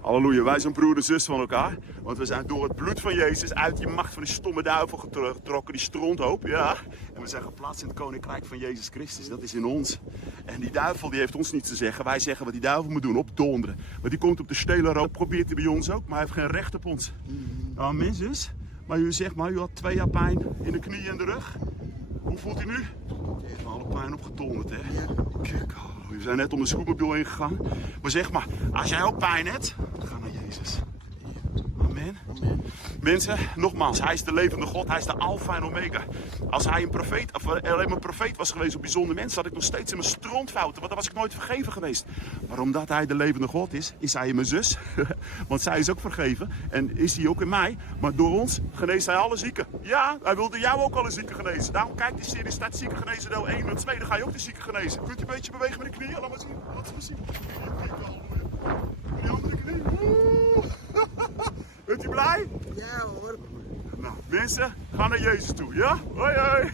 Halleluja, wij zijn broer en zus van elkaar. Want we zijn door het bloed van Jezus uit die macht van die stomme duivel getrokken, die stronthoop. Ja. En we zijn geplaatst in het koninkrijk van Jezus Christus. Dat is in ons. En die duivel die heeft ons niets te zeggen. Wij zeggen wat die duivel moet doen, opdonderen. Maar die komt op de stelen rook, probeert hij bij ons ook. Maar hij heeft geen recht op ons. Amen, zus. Maar u zegt maar, u had 2 jaar pijn in de knieën en de rug. Hoe voelt u nu? Heeft alle pijn opgedonderd, hè? Kijk, we zijn net om de scootmobiel heen gegaan. Maar zeg maar, als jij ook pijn hebt, ga naar Jezus. Amen. Mensen, nogmaals, hij is de levende God, hij is de Alpha en Omega. Als hij een profeet, of alleen maar een profeet was geweest op bijzonder mensen, had ik nog steeds in mijn strontfouten, want dan was ik nooit vergeven geweest. Maar omdat hij de levende God is hij in mijn zus. Want zij is ook vergeven en is hij ook in mij. Maar door ons geneest hij alle zieken. Ja, hij wilde jou ook alle zieken genezen. Daarom kijk die serie, staat zieken genezen deel 1 en 2, dan ga je ook de zieken genezen. Kunt u een beetje bewegen met de knieën? Laat maar zien. Laat maar zien. Die andere knie. Bent u blij? Ja hoor. Nou, mensen, ga naar Jezus toe, ja? Hoi hoi!